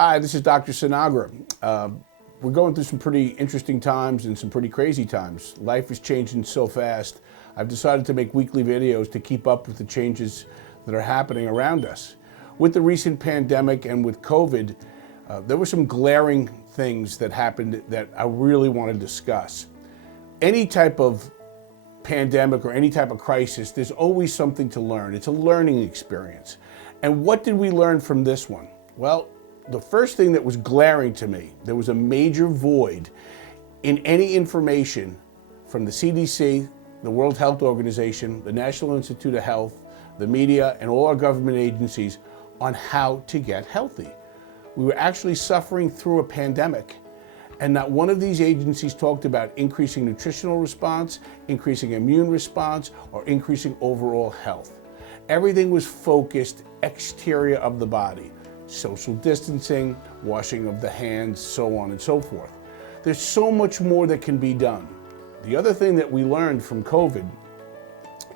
Hi, this is Dr. Sinagra. We're going through some pretty interesting times and some pretty crazy times. Life is changing so fast. I've decided to make weekly videos to keep up with the changes that are happening around us. With the recent pandemic and with COVID, there were some glaring things that happened that I really want to discuss. Any type of pandemic or any type of crisis, there's always something to learn. It's a learning experience. And what did we learn from this one? Well, the first thing that was glaring to me, there was a major void in any information from the CDC, the World Health Organization, the National Institute of Health, the media, and all our government agencies on how to get healthy. We were actually suffering through a pandemic, and not one of these agencies talked about increasing nutritional response, increasing immune response, or increasing overall health. Everything was focused exterior of the body. Social distancing, washing of the hands, so on and so forth. There's so much more that can be done. The other thing that we learned from COVID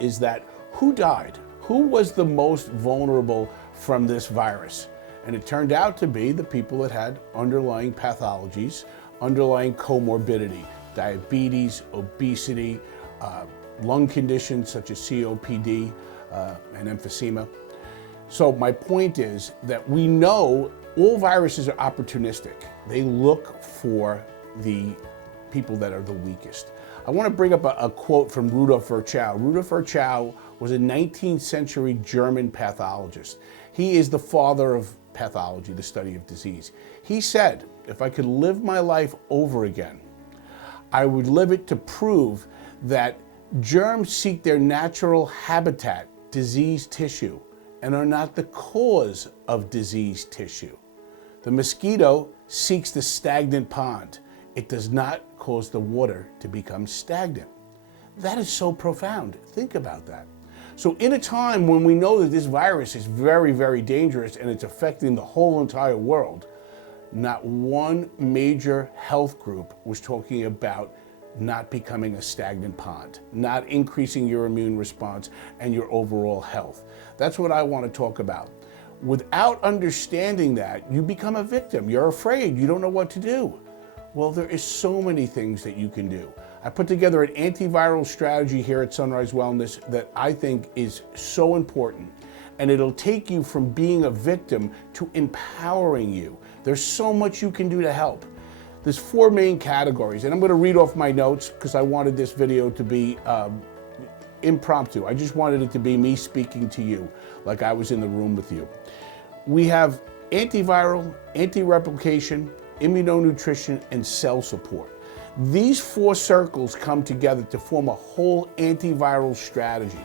is that who died? Who was the most vulnerable from this virus? And it turned out to be the people that had underlying pathologies, underlying comorbidity, diabetes, obesity, lung conditions such as COPD and emphysema. So my point is that we know all viruses are opportunistic. They look for the people that are the weakest. I want to bring up a quote from Rudolf Virchow. Rudolf Virchow was a 19th century German pathologist. He is the father of pathology, the study of disease. He said, if I could live my life over again, I would live it to prove that germs seek their natural habitat, diseased tissue, and are not the cause of diseased tissue. The mosquito seeks the stagnant pond. It does not cause the water to become stagnant. That is so profound. Think about that. So in a time when we know that this virus is very, very dangerous and it's affecting the whole entire world, not one major health group was talking about not becoming a stagnant pond, not increasing your immune response and your overall health. That's what I want to talk about. Without understanding that, you become a victim. You're afraid. You don't know what to do. Well, there is so many things that you can do. I put together an antiviral strategy here at Sunrise Wellness that I think is so important. And it'll take you from being a victim to empowering you. There's so much you can do to help. There's 4 main categories, and I'm going to read off my notes because I wanted this video to be impromptu. I just wanted it to be me speaking to you like I was in the room with you. We have antiviral, anti-replication, immunonutrition, and cell support. These 4 circles come together to form a whole antiviral strategy.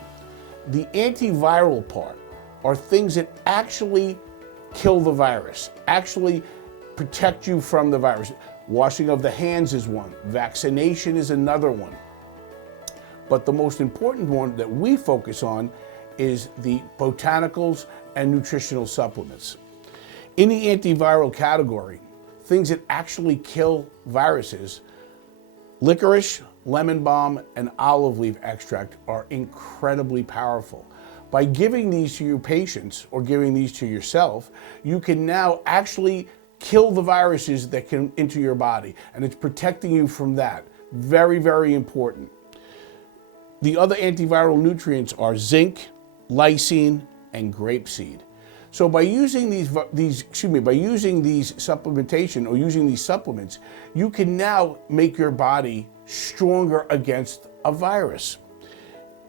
The antiviral part are things that actually kill the virus, actually protect you from the virus. Washing of the hands is one. Vaccination is another one. But the most important one that we focus on is the botanicals and nutritional supplements. In the antiviral category, things that actually kill viruses, licorice, lemon balm, and olive leaf extract are incredibly powerful. By giving these to your patients or giving these to yourself, you can now actually kill the viruses that can into your body, and it's protecting you from that. Very, very important. The other antiviral nutrients are zinc, lysine, and grapeseed. So by using by using these supplementation or using these supplements, you can now make your body stronger against a virus.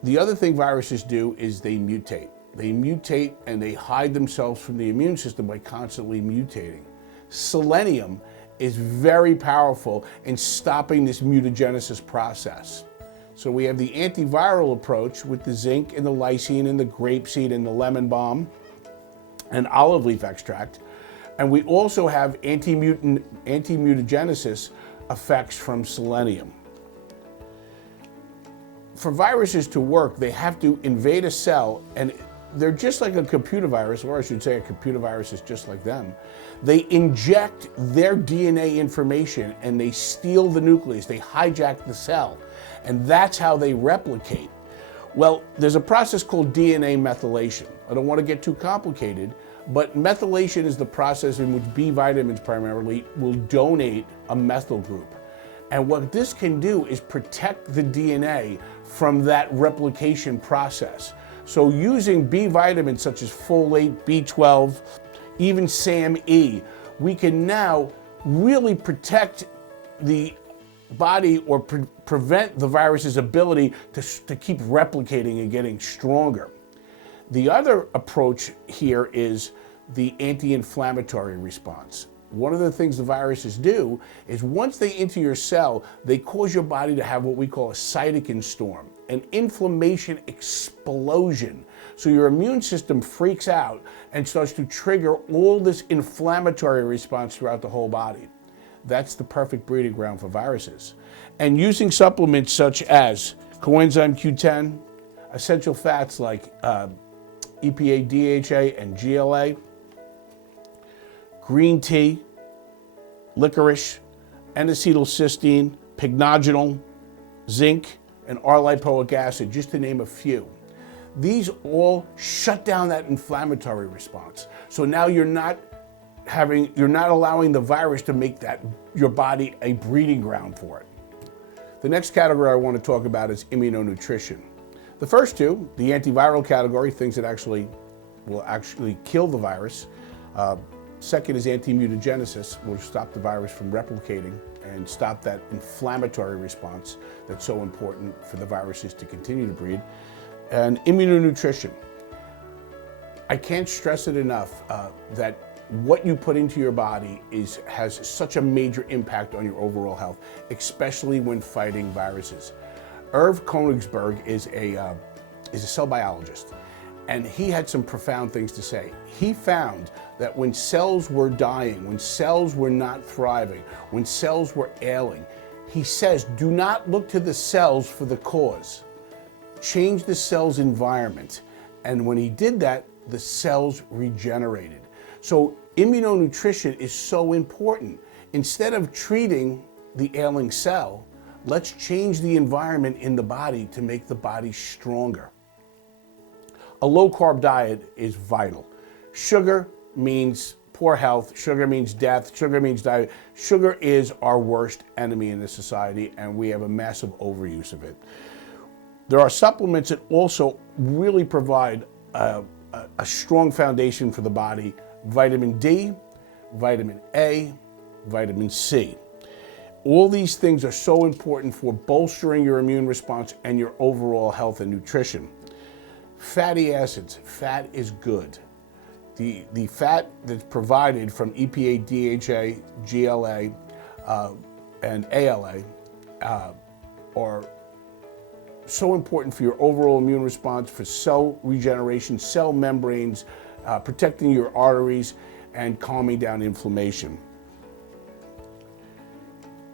The other thing viruses do is they mutate. They mutate and they hide themselves from the immune system by constantly mutating. Selenium is very powerful in stopping this mutagenesis process. So we have the antiviral approach with the zinc and the lysine and the grapeseed and the lemon balm and olive leaf extract. And we also have anti-mutagenesis effects from selenium. For viruses to work, they have to invade a cell, and they're just like a computer virus, or I should say a computer virus is just like them. They inject their DNA information and they steal the nucleus, they hijack the cell, and that's how they replicate. Well, there's a process called DNA methylation. I don't want to get too complicated, But methylation is the process in which B vitamins primarily will donate a methyl group. And what this can do is protect the DNA from that replication process. So using B vitamins such as folate, B12, even SAM-E, we can now really protect the body or prevent the virus's ability to keep replicating and getting stronger. The other approach here is the anti-inflammatory response. One of the things the viruses do is once they enter your cell, they cause your body to have what we call a cytokine storm, an inflammation explosion. So your immune system freaks out and starts to trigger all this inflammatory response throughout the whole body. That's the perfect breeding ground for viruses. And using supplements such as coenzyme Q10, essential fats like EPA, DHA, and GLA, green tea, licorice, N-acetylcysteine, pycnogenol, zinc, and R-lipoic acid, just to name a few. These all shut down that inflammatory response. So now you're not allowing the virus to make your body a breeding ground for it. The next category I want to talk about is immunonutrition. The first two, the antiviral category, things that will actually kill the virus. Second is anti-mutagenesis, will stop the virus from replicating and stop that inflammatory response that's so important for the viruses to continue to breed. And immunonutrition. I can't stress it enough that what you put into your body has such a major impact on your overall health, especially when fighting viruses. Irv Koenigsberg is a cell biologist, and he had some profound things to say. He found that when cells were dying, when cells were not thriving, when cells were ailing, he says, do not look to the cells for the cause. Change the cell's environment. And when he did that, the cells regenerated. So immunonutrition is so important. Instead of treating the ailing cell, let's change the environment in the body to make the body stronger. A low-carb diet is vital. Sugar means poor health, sugar means death, sugar means diabetes. Sugar is our worst enemy in this society, and we have a massive overuse of it. There are supplements that also really provide a strong foundation for the body. Vitamin D, vitamin A, vitamin C. All these things are so important for bolstering your immune response and your overall health and nutrition. Fatty acids. Fat is good. The fat that's provided from EPA, DHA, GLA, and ALA are so important for your overall immune response, for cell regeneration, cell membranes, protecting your arteries, and calming down inflammation.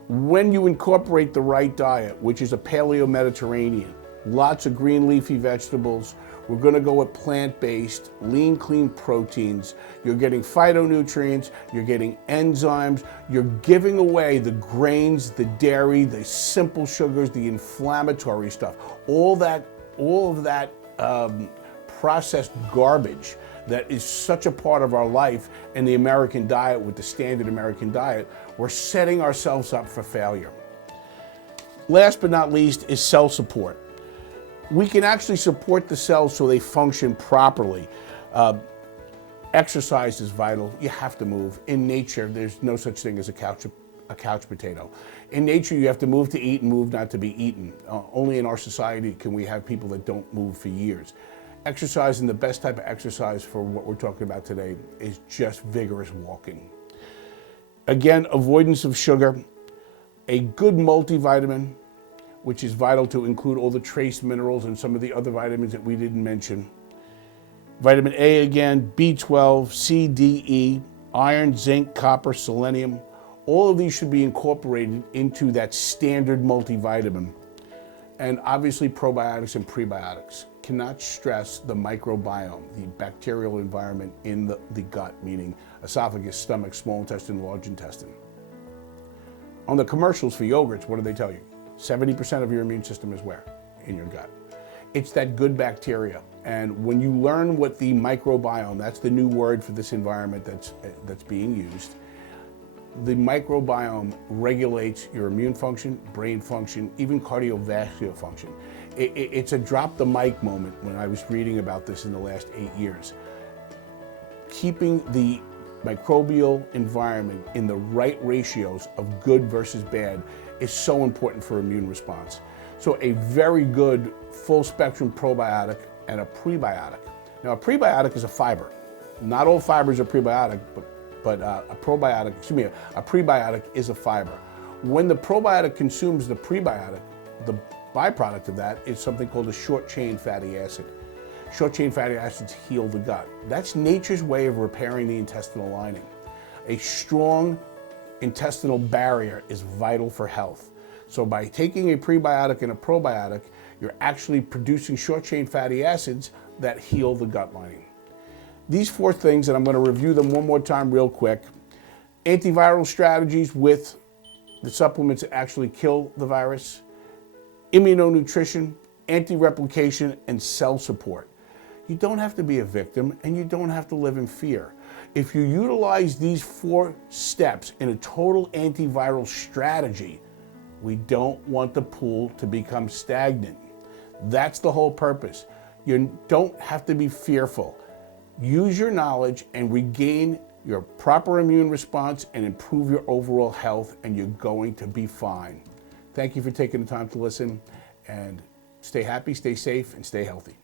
When you incorporate the right diet, which is a paleo-Mediterranean, lots of green leafy vegetables, we're going to go with plant-based, lean, clean proteins. You're getting phytonutrients, you're getting enzymes, you're giving away the grains, the dairy, the simple sugars, the inflammatory stuff. All of that processed garbage that is such a part of our life in the American diet with the standard American diet, we're setting ourselves up for failure. Last but not least is cell support. We can actually support the cells so they function properly. Exercise is vital. You have to move. In nature, there's no such thing as a couch potato. In nature, you have to move to eat and move not to be eaten. Only in our society can we have people that don't move for years. Exercise, and the best type of exercise for what we're talking about today, is just vigorous walking. Again, avoidance of sugar, a good multivitamin, which is vital to include all the trace minerals and some of the other vitamins that we didn't mention. Vitamin A again, B12, C, D, E, iron, zinc, copper, selenium. All of these should be incorporated into that standard multivitamin. And obviously probiotics and prebiotics. Cannot stress the microbiome, the bacterial environment in the gut, meaning esophagus, stomach, small intestine, large intestine. On the commercials for yogurts, what do they tell you? 70% of your immune system is where? In your gut. It's that good bacteria. And when you learn what the microbiome, that's the new word for this environment that's being used, the microbiome regulates your immune function, brain function, even cardiovascular function. It's a drop the mic moment when I was reading about this in the last 8 years. Keeping the microbial environment in the right ratios of good versus bad is so important for immune response. So a very good full spectrum probiotic and a prebiotic. Now a prebiotic is a fiber. Not all fibers are prebiotic, but a prebiotic is a fiber. When the probiotic consumes the prebiotic, the byproduct of that is something called a short chain fatty acid. Short chain fatty acids heal the gut. That's nature's way of repairing the intestinal lining. A strong intestinal barrier is vital for health. So by taking a prebiotic and a probiotic, you're actually producing short chain fatty acids that heal the gut lining. These 4 things, and I'm going to review them one more time real quick. Antiviral strategies with the supplements that actually kill the virus. Immunonutrition, anti-replication, and cell support. You don't have to be a victim, and you don't have to live in fear. If you utilize these 4 steps in a total antiviral strategy, we don't want the pool to become stagnant. That's the whole purpose. You don't have to be fearful. Use your knowledge and regain your proper immune response and improve your overall health, and you're going to be fine. Thank you for taking the time to listen, and stay happy, stay safe, and stay healthy.